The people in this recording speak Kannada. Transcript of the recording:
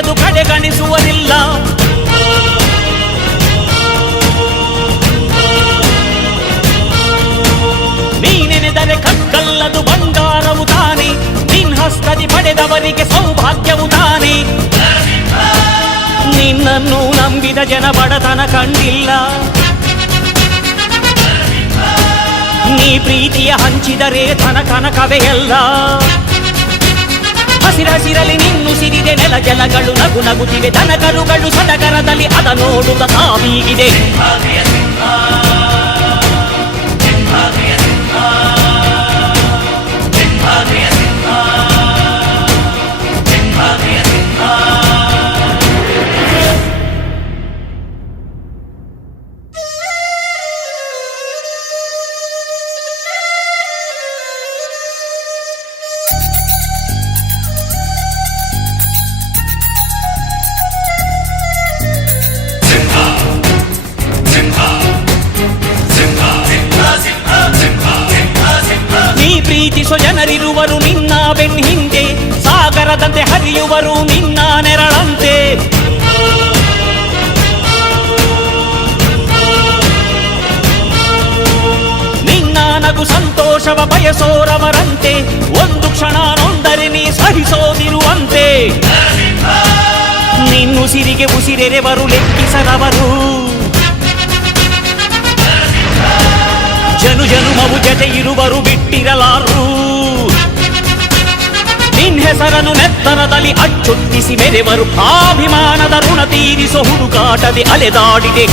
ತಿಳಿಯದು ಕಡೆಗಣಿಸುವರಿಲ್ಲ. ನೀನೆನೆದರೆ ಕಕ್ಕಲ್ಲದು ಬಂಗಾರವು ತಾನೆ, ನಿನ್ ಹಸ್ತದಿ ಪಡೆದವರಿಗೆ ಸೌಭಾಗ್ಯವು ತಾನೆ. ನಿನ್ನನ್ನು ನಂಬಿದ ಜನ ಬಡತನ ಕಂಡಿಲ್ಲ. ನೀ ಪ್ರೀತಿಯ ಹಂಚಿದರೆ ಧನ ಕನಕವೇ ಎಲ್ಲ. ಹಸಿರಸಿರಲಿ ನಿನ್ನು ಸಿರಿದೆ ನೆಲ ಜಲಗಳು ನಗು ನಗುತ್ತಿವೆ, ದನ ಕರುಗಳು ಸಡಗರದಲ್ಲಿ ಅದ ನೋಡುತ್ತ ತಾವೀಗಿದೆ. ಪ್ರೀತಿಸೋ ಜನರಿರುವರು ನಿನ್ನ ಬೆನ್ ಹಿಂದೆ, ಸಾಗರದಂತೆ ಹರಿಯುವರು ನಿನ್ನ ನೆರಳಂತೆ. ನಿನ್ನ ನಗು ಸಂತೋಷವ ಬಯಸೋರವರಂತೆ, ಒಂದು ಕ್ಷಣ ನೊಂದರೆ ನೀ ಸಹಿಸೋದಿರುವಂತೆ. ನಿನ್ನುಸಿರಿಗೆ ಉಸಿರೆರೆವರು ಲೆಕ್ಕಿಸದವರು, ಜನು ಜನುಮವು ಜತೆ ಇರುವರು ಬಿಟ್ಟಿರಲಾರು. ನಿನ್ ಹೆಸರನ್ನು ನೆತ್ತರದಲ್ಲಿ ಅಚ್ಚೊತ್ತಿಸಿ ಮೆರೆವರು, ಅಭಿಮಾನದ ಋಣ ತೀರಿಸೋ ಹುಡುಕಾಟದೆ ಅಲೆದಾಡಿದೆ.